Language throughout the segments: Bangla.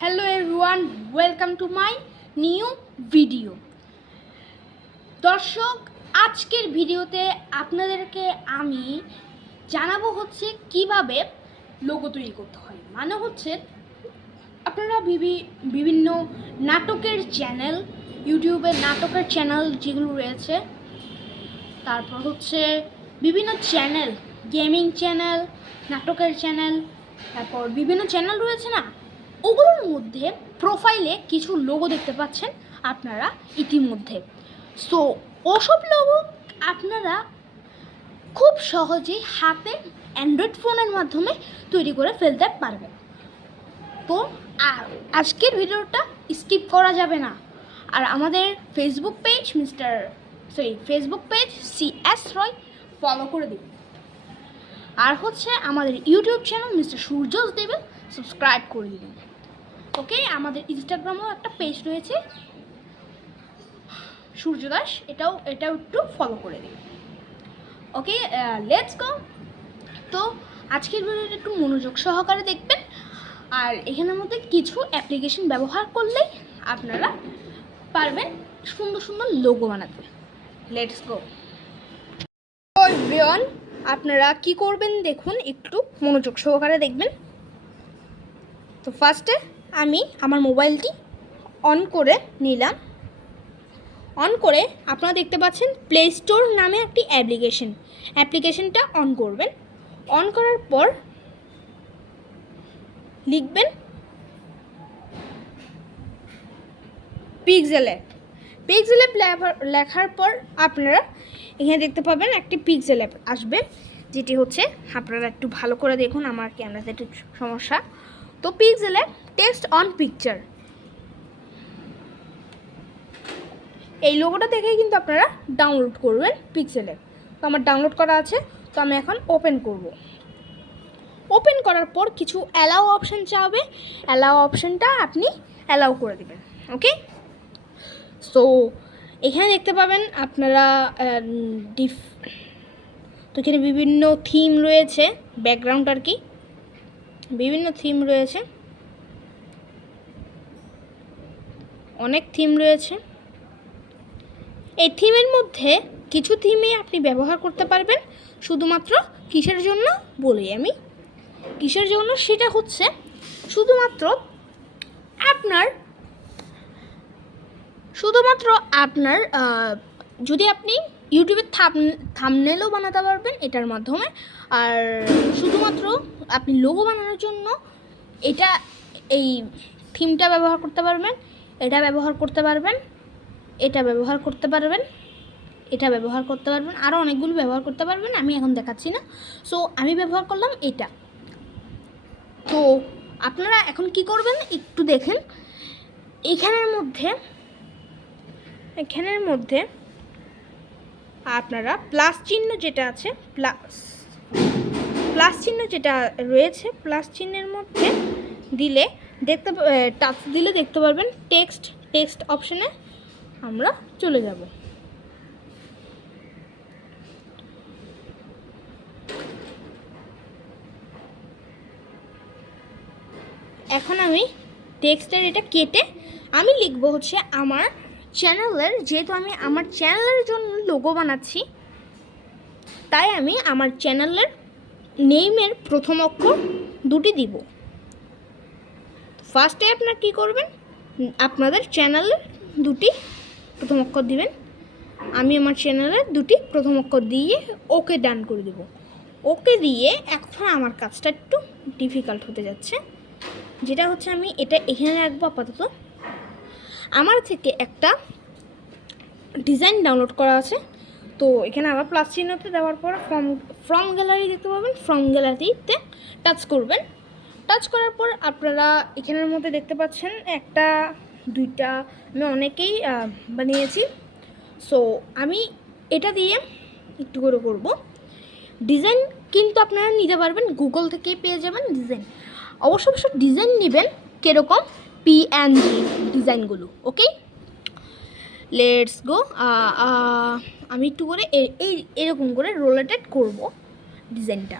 Hello everyone welcome to my new video দর্শক, আজকের ভিডিওতে আপনাদেরকে আমি জানাব হচ্ছে কীভাবে লোগো তৈরি করতে হয়। মানে হচ্ছে, আপনারা বিভি- বিভিন্ন নাটকের চ্যানেল ইউটিউবের নাটকের চ্যানেল যেগুলো রয়েছে, তারপর হচ্ছে বিভিন্ন চ্যানেল গেমিং চ্যানেল নাটকের চ্যানেল তারপর বিভিন্ন চ্যানেল রয়েছে না? ওগুলোর মধ্যে প্রোফাইলে কিছু লোগো দেখতে পাচ্ছেন আপনারা ইতিমধ্যে। সো ওসব লোগো আপনারা খুব সহজেই হাতে অ্যান্ড্রয়েড ফোনের মাধ্যমে তৈরি করে ফেলতে পারবেন। তো আজকের ভিডিওটা স্কিপ করা যাবে না। আর আমাদের Facebook page mister sorry Facebook page C S Roy follow করে দিন। আর হচ্ছে আমাদের ইউটিউব চ্যানেল মিস্টার সূর্যস দেবেন সাবস্ক্রাইব করে দিবেন ওকে, আমাদের ইনস্টাগ্রামেও একটা পেজ রয়েছে। সূর্যদাস, এটাও এটাও একটু ফলো করে দিন। ওকে লেটস গো তো, আজকের ভিডিওটা একটু মনোযোগ সহকারে দেখবেন। আর এখানের মধ্যে কিছু অ্যাপ্লিকেশন ব্যবহার করলেই আপনারা পারবেন সুন্দর সুন্দর লোগো বানাতে। লেটস গো এভরিওয়ান আপনারা কি করবেন দেখুন, একটু মনোযোগ সহকারে দেখবেন। তো ফার্স্টে আমি আমার মোবাইলটি অন করে নিলাম। অন করে আপনারা দেখতে পাচ্ছেন প্লে স্টোর নামে একটি অ্যাপ্লিকেশন। অ্যাপ্লিকেশনটা অন করবেন। অন করার পর লিখবেন পিক্সেল অ্যাপ পিক্সেল অ্যাপ লেখার পর আপনারা এখানে দেখতে পাবেন একটি পিক্সেল অ্যাপ আসবে। যেটি হচ্ছে, আপনারা একটু ভালো করে দেখুন আমার ক্যামেরাতে একটু সমস্যা। তো পিক্সেল টেক্সট অন পিকচার এই লোগোটা দেখেই কিন্তু আপনারা ডাউনলোড করবেন পিক্সেল তো আমার ডাউনলোড করা আছে, তো আমি এখন ওপেন করব। ওপেন করার পর কিছু অ্যালাও অপশান চাবে অ্যালাও অপশানটা আপনি অ্যালাউ করে দেবেন ওকে সো এখানে দেখতে পাবেন আপনারা ডিফ তো এখানে বিভিন্ন থিম রয়েছে ব্যাকগ্রাউন্ড আর কি। বিভিন্ন থিম রয়েছে। অনেক থিম রয়েছে। এই থিমের মধ্যে কিছু থিমে আপনি ব্যবহার করতে পারবেন। শুধুমাত্র কিসের জন্য বলি আমি? কিসের জন্য? সেটা হচ্ছে শুধুমাত্র আপনার শুধুমাত্র আপনার যদি আপনি ইউটিউবে থাম থামনেলও বানাতে পারবেন এটার মাধ্যমে। আর শুধুমাত্র আপনি লোগো বানানোর জন্য এটা, এই থিমটা ব্যবহার করতে পারবেন, এটা ব্যবহার করতে পারবেন, এটা ব্যবহার করতে পারবেন, এটা ব্যবহার করতে পারবেন আরও অনেকগুলো ব্যবহার করতে পারবেন, আমি এখন দেখাচ্ছি না। সো আমি ব্যবহার করলাম এটা। তো আপনারা এখন কি করবেন একটু দেখেন। এখানের মধ্যে এখানের মধ্যে আপনারা প্লাস চিহ্ন যেটা আছে প্লাস প্লাস চিহ্ন যেটা রয়েছে, প্লাস চিহ্নের মধ্যে দিলে দেখতে টাচ দিলে দেখতে পারবেন টেক্সট টেক্সট অপশনে আমরা চলে যাব। এখন আমি টেক্সটের এটা কেটে আমি লিখব হচ্ছে আমার চ্যানেলের যেহেতু আমি আমার চ্যানেলের জন্য লোগো বানাচ্ছি, তাই আমি আমার চ্যানেলের নেইমের প্রথম অক্ষর দুটি দিব। ফার্স্টে আপনার কি করবেন? আপনাদের চ্যানেলের দুটি প্রথম অক্ষর দিবেন। আমি আমার চ্যানেলের দুটি প্রথম অক্ষর দিয়ে ওকে ডান করে দেব। ওকে দিয়ে এখন আমার কাজটা একটু ডিফিকাল্ট হতে যাচ্ছে। যেটা হচ্ছে আমি এটা এখানে রাখব আপাতত। আমার থেকে একটা ডিজাইন ডাউনলোড করা আছে। তো এখানে আবার প্লাস চিহ্নতে দেওয়ার পর ফ্রম ফ্রম গ্যালারি দেখতে পাবেন। ফ্রম গ্যালারিতে টাচ করবেন। টাচ করার পর আপনারা এখানের মধ্যে দেখতে পাচ্ছেন একটা, দুইটা, আমি অনেকেই বানিয়েছি। সো আমি এটা দিয়ে একটু করে করব। ডিজাইন কিন্তু আপনারা নিতে পারবেন। গুগল থেকেই পেয়ে যাবেন ডিজাইন। অবশ্য অবশ্য ডিজাইন নেবেন কীরকম? পিএনজি ডিজাইনগুলো ওকে লেটস গো আমি একটু করে এই, এরকম করে রোলেটেড করব ডিজাইনটা।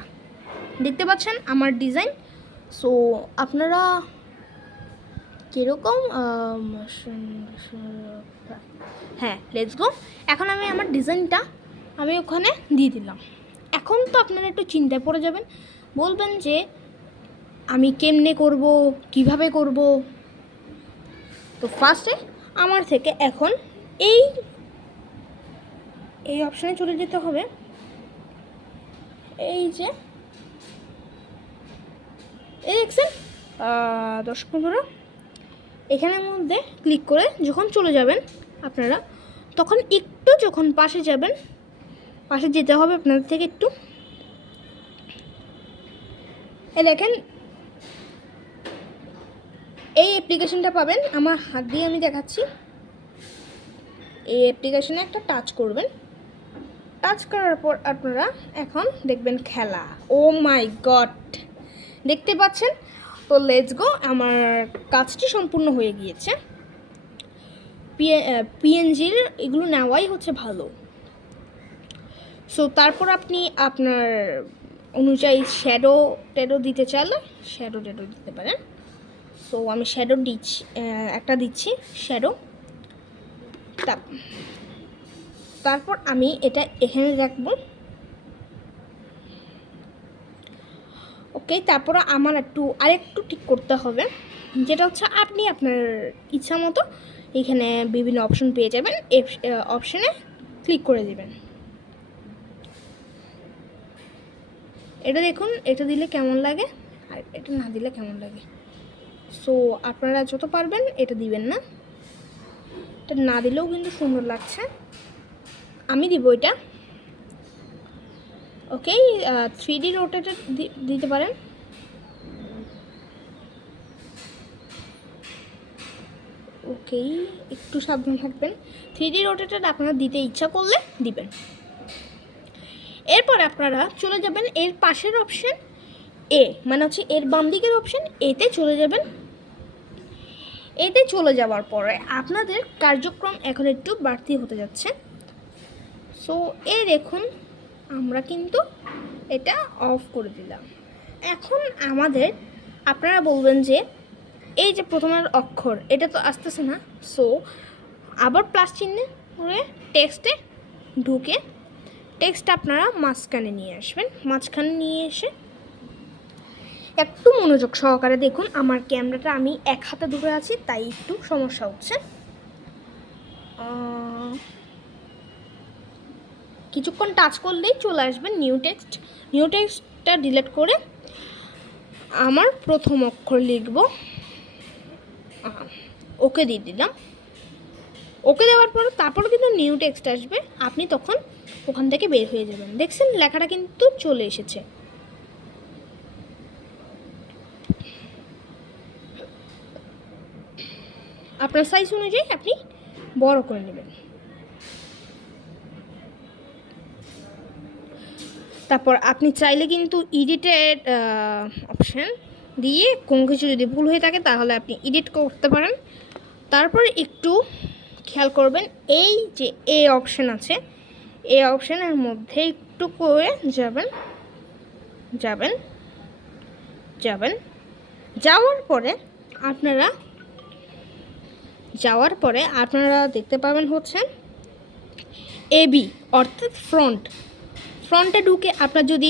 দেখতে পাচ্ছেন আমার ডিজাইন? সো আপনারা কীরকম হ্যাঁ লেটস গো এখন আমি আমার ডিজাইনটা আমি ওখানে দিয়ে দিলাম। এখন তো আপনারা একটু চিন্তায় পড়ে যাবেন। বলবেন যে আমি কেমনে করব, কীভাবে করব? তো ফার্স্টে আমার থেকে এখন এই এই অপশানে চলে যেতে হবে। এই যে, এই দেখছেন দর্শক বন্ধুরা এখানের মধ্যে ক্লিক করে যখন চলে যাবেন আপনারা, তখন একটু যখন পাশে যাবেন, পাশে যেতে হবে আপনাদের থেকে একটু। এই দেখেন এই অ্যাপ্লিকেশনটা পাবেন। আমার হাত দিয়ে আমি দেখাচ্ছি। এই অ্যাপ্লিকেশনে একটা টাচ করবেন। টাচ করার পর আপনারা এখন দেখবেন খেলা। ও মাই গড দেখতে পাচ্ছেন? তো লেটস গো আমার কাজটি সম্পূর্ণ হয়ে গিয়েছে। পিএনজির এগুলো নেওয়াই হচ্ছে ভালো। সো তারপর আপনি আপনার অনুযায়ী শ্যাডো ট্যাডো দিতে চাইলে শ্যাডো ট্যাডো দিতে পারেন। সো আমি শ্যাডো দিচ্ছি একটা দিচ্ছি শ্যাডো তারপর আমি এটা এখানে রাখব। ওকে তারপর আমার একটু, আরেকটু ঠিক করতে হবে। যেটা হচ্ছে, আপনি আপনার ইচ্ছা মতো এখানে বিভিন্ন অপশন পেয়ে যাবেন। অপশনে ক্লিক করে দেবেন। এটা দেখুন, এটা দিলে কেমন লাগে? আর এটা না দিলে কেমন লাগে? সো আপনারা যত পারবেন এটা দিবেন না। এটা না দিলেও কিন্তু সুন্দর লাগছে। আমি দিব এটা। ওকে থ্রি ডি রোটেটার দিতে পারেন। ওকে একটু সাবধান থাকবেন। থ্রি ডি রোটেটার আপনারা দিতে ইচ্ছা করলে দিবেন। এরপর আপনারা চলে যাবেন এর পাশের অপশন এ মানে হচ্ছে এর বাম দিকের অপশন এতে চলে যাবেন। এতে চলে যাওয়ার পরে আপনাদের কার্যক্রম এখন একটু বাড়তি হতে যাচ্ছে। সো এই দেখুন, আমরা কিন্তু এটা অফ করে দিলাম। এখন আমাদের, আপনারা বলবেন যে, এই যে প্রথমের অক্ষর, এটা তো আসতেছে না। সো আবার প্লাস চিহ্নে করে টেক্সটে ঢুকে টেক্সট আপনারা মাঝখানে নিয়ে আসবেন। মাঝখানে নিয়ে এসে একটু মনোযোগ সহকারে দেখুন, আমার ক্যামেরাটা আমি এক হাতে ধরে আছি, তাই একটু সমস্যা হচ্ছে। কিছুক্ষণ টাচ করলেই চলে আসবেন নিউ টেক্সট নিউ টেক্সটটা ডিলিট করে আমার প্রথম অক্ষর লিখব। ওকে দিয়ে দিলাম। ওকে দেওয়ার পর তারপর কিন্তু নিউ টেক্সট আসবে। আপনি তখন ওখান থেকে বের হয়ে যাবেন। দেখছেন, লেখাটা কিন্তু চলে এসেছে। আপনার সাইজ অনুযায়ী আপনি বড় করে নেবেন। তারপর আপনি চাইলে কিন্তু এডিটেড অপশান দিয়ে কোনো কিছু যদি ভুল হয়ে থাকে তাহলে আপনি এডিট করতে পারেন। তারপর একটু খেয়াল করবেন, এই যে এ অপশান আছে এই অপশানের মধ্যে একটু করে যাবেন যাবেন যাবেন। যাওয়ার পরে আপনারা যাওয়ার পরে আপনারা দেখতে পাবেন হচ্ছে এবি অর্থাৎ ফ্রন্ট ফ্রন্টে ঢুকে আপনার যদি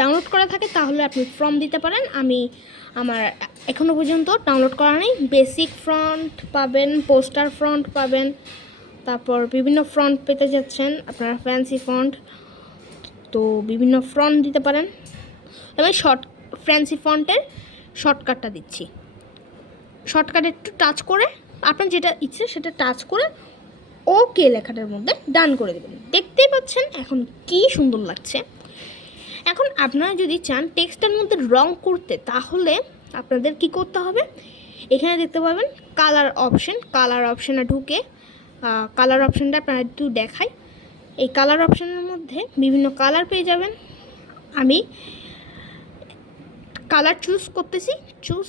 ডাউনলোড করা থাকে, তাহলে আপনি ফর্ম দিতে পারেন। আমি আমার এখনও পর্যন্ত ডাউনলোড করা নেই। বেসিক ফ্রন্ট পাবেন পোস্টার ফ্রন্ট পাবেন, তারপর বিভিন্ন ফ্রন্ট পেতে যাচ্ছেন আপনারা ফ্যান্সি ফ্রন্ট তো বিভিন্ন ফ্রন্ট দিতে পারেন। আমি শর্ট ফ্যান্সি ফ্রন্টের শর্টকাটটা দিচ্ছি। শর্টকাট একটু টাচ করে আপনার যেটা ইচ্ছে সেটা টাচ করে ওকে লেখাটার মধ্যে ডান করে দেবেন। দেখতেই পাচ্ছেন এখন কি সুন্দর লাগছে। এখন আপনারা যদি চান টেক্সটের মধ্যে রং করতে, তাহলে আপনাদের কি করতে হবে? এখানে দেখতে পাবেন কালার অপশন কালার অপশানে ঢুকে কালার অপশানটা আপনারা একটু দেখাই। এই কালার অপশানের মধ্যে বিভিন্ন কালার পেয়ে যাবেন। আমি কালার চুজ করতেছি। চুজ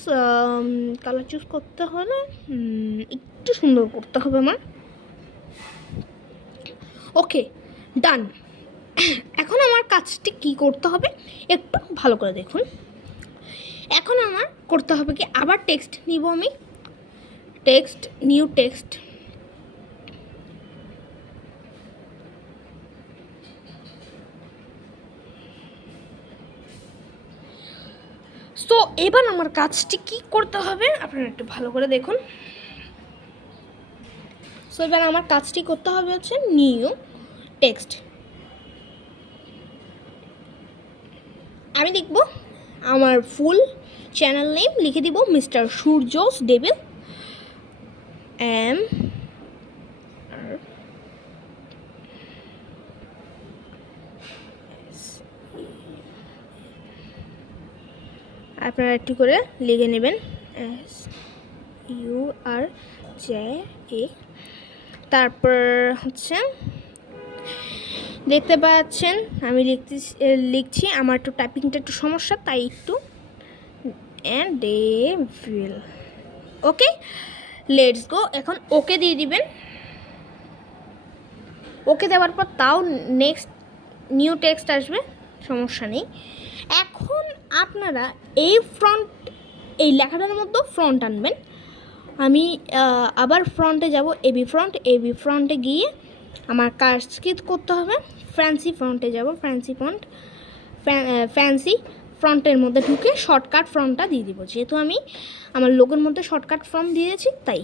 কালার চুজ করতে হলে একটু সুন্দর করতে হবে আমার। ওকে ডান এখন আমার কাজটি কি করতে হবে? একটু ভালো করে দেখুন। এখন আমার করতে হবে কি? আবার টেক্সট নিব আমি। টেক্সট নিউ টেক্সট তো এবার আমার কাজটি কি করতে হবে? আপনারা একটু ভালো করে দেখুন। সো এবার আমার কাজটি করতে হবে হচ্ছে নিউ টেক্সট আমি লিখব আমার ফুল চ্যানেল নেম লিখে দিব মিস্টার সূর্যস ডেভিল এম আপনারা একটু করে লিখে নেবেন। S, U, R, J, A. তারপর হচ্ছে, দেখতে পাচ্ছেন, আমি লিখতে লিখছি, আমার একটু টাইপিংটা একটু সমস্যা, তাই একটু অ্যান্ড ডে ভিল ওকে লেটস গো এখন ওকে দিয়ে দিবেন। ওকে দেওয়ার পর তাও নেক্সট নিউ টেক্সট আসবে, সমস্যা নেই। এখন আপনারা এই ফ্রন্ট এই লেখাটার মধ্যে ফ্রন্ট আনবেন। আমি আবার ফ্রন্টে যাব এবি ফ্রন্ট এবি ফ্রন্টে গিয়ে আমার কাজ কি করতে হবে। ফ্যান্সি ফ্রন্টে যাব ফ্যান্সি ফ্রন্ট ফ্যান্সি ফ্রন্টের মধ্যে ঢুকে শর্টকাট ফ্রন্টটা দিয়ে দিব। যেহেতু আমি আমার লোকের মধ্যে শর্টকাট ফর্ম দিয়েছি, তাই।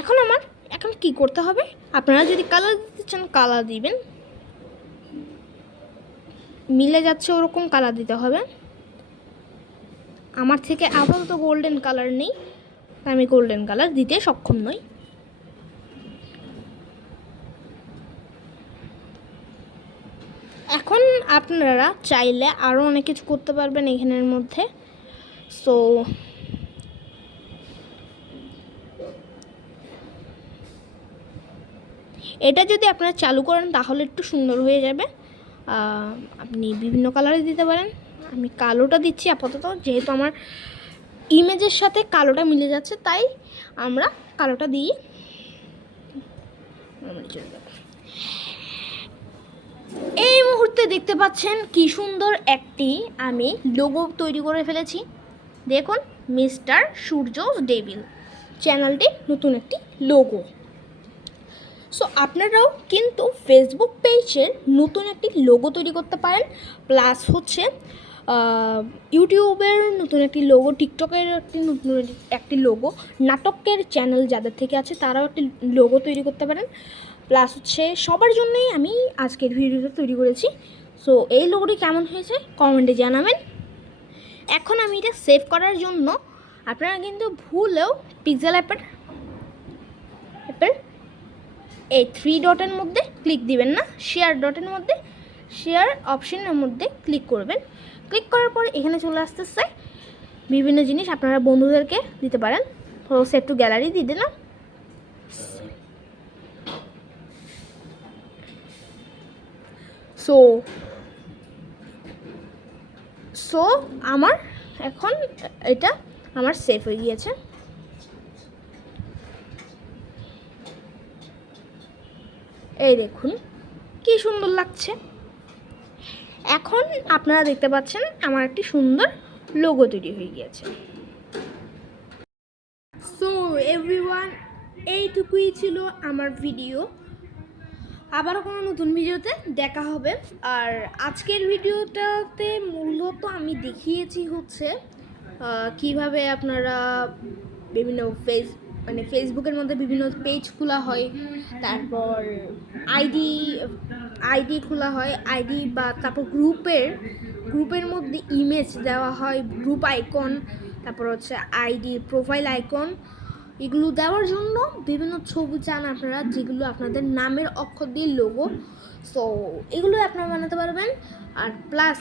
এখন আমার, এখন কি করতে হবে? আপনারা যদি কালার দিতে চান কালার দিবেন। মিলে যাচ্ছে ওরকম কালার দিতে হবে। আমার থেকে আপাতত গোল্ডেন কালার নেই আমি গোল্ডেন কালার দিতে সক্ষম নই। এখন আপনারা চাইলে আরও অনেক কিছু করতে পারবেন এখানের মধ্যে। সো এটা যদি আপনারা চালু করেন তাহলে একটু সুন্দর হয়ে যাবে। আপনি বিভিন্ন কালারে দিতে পারেন। আমি কালোটা দিচ্ছি আপাতত, যেহেতু আমার ইমেজের সাথে কালোটা মিলে যাচ্ছে, তাই আমরা কালোটা দিই। এই মুহূর্তে দেখতে পাচ্ছেন কি সুন্দর একটি আমি লোগো তৈরি করে ফেলেছি। দেখুন মিস্টার সূর্য ডেভিল চ্যানেলটি নতুন একটি লোগো সো আপনারাও কিন্তু ফেসবুক পেজের নতুন একটি লোগো তৈরি করতে পারেন। প্লাস হচ্ছে ইউটিউবের নতুন একটি লোগো টিকটকের একটি নতুন একটি লোগো নাটকের চ্যানেল যাদের থেকে আছে, তারাও একটি লোগো তৈরি করতে পারেন। প্লাস হচ্ছে, সবার জন্যই আমি আজকের ভিডিওটা তৈরি করেছি। সো এই লোগোটি কেমন হয়েছে? কমেন্টে জানাবেন। এখন আমি এটা সেভ করার জন্য আপনারা কিন্তু ভুলেও পিক্সেল অ্যাপের অ্যাপের এই থ্রি ডটের মধ্যে ক্লিক দিবেন না শেয়ার ডটের মধ্যে শেয়ার অপশনের মধ্যে ক্লিক করবেন। ক্লিক করার পর এখানে চলে আসতে আসতেছে বিভিন্ন জিনিস, আপনারা বন্ধুদেরকে দিতে পারেন। তো সেভ টু গ্যালারি দিয়ে দিলাম। সো সো আমার এখন এটা আমার সেভ হয়ে গিয়েছে। এই দেখুন, কি সুন্দর লাগছে। এখন আপনারা দেখতে পাচ্ছেন আমার একটি সুন্দর লোগো তৈরি হয়ে গিয়েছে। সো এভরিওয়ান এইটুকুই ছিল আমার ভিডিও আবারও কোনো নতুন ভিডিওতে দেখা হবে। আর আজকের ভিডিওটাতে মূলত আমি দেখিয়েছি হচ্ছে কীভাবে আপনারা বিভিন্ন ফেস মানে ফেসবুকের মধ্যে বিভিন্ন পেজ খোলা হয়, তারপর আইডি আইডি খোলা হয় আইডি বা তারপর গ্রুপের গ্রুপের মধ্যে ইমেজ দেওয়া হয় গ্রুপ আইকন তারপর হচ্ছে আইডি প্রোফাইল আইকন এগুলো দেওয়ার জন্য বিভিন্ন ছবি চান আপনারা, যেগুলো আপনাদের নামের অক্ষর দিয়ে লোগো সো এগুলো আপনারা বানাতে পারবেন, আর প্লাস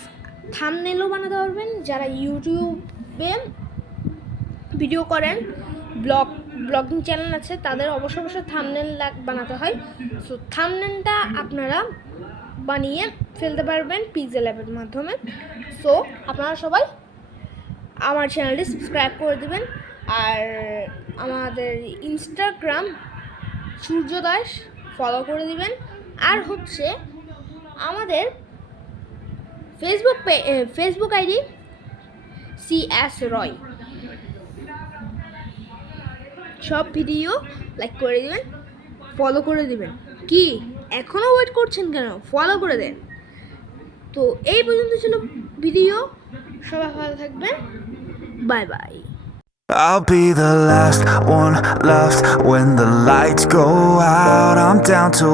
থামনেলও বানাতে পারবেন, যারা ইউটিউবে ভিডিও করেন ব্লগ ব্লগিং চ্যানেল আছে, তাদের অবশ্য অবশ্যই থামনেল বানাতে হয়। সো থামনেলটা আপনারা বানিয়ে ফেলতে পারবেন পিক্সেল অ্যাপের মাধ্যমে। সো আপনারা সবাই আমার চ্যানেলটি সাবস্ক্রাইব করে দেবেন। আর আমাদের ইনস্টাগ্রাম সূর্য দাস ফলো করে দিবেন। আর হচ্ছে আমাদের Facebook Facebook ID C S Roy সব ভিডিও লাইক করে দেবেন। ফলো করে দেবেন। কি? এখনও ওয়েট করছেন কেন? ফলো করে দেন। তো এই পর্যন্ত ছিল ভিডিও সবাই ভালো থাকবেন। Bye bye I'll be the last one left when the lights go out. I'm down to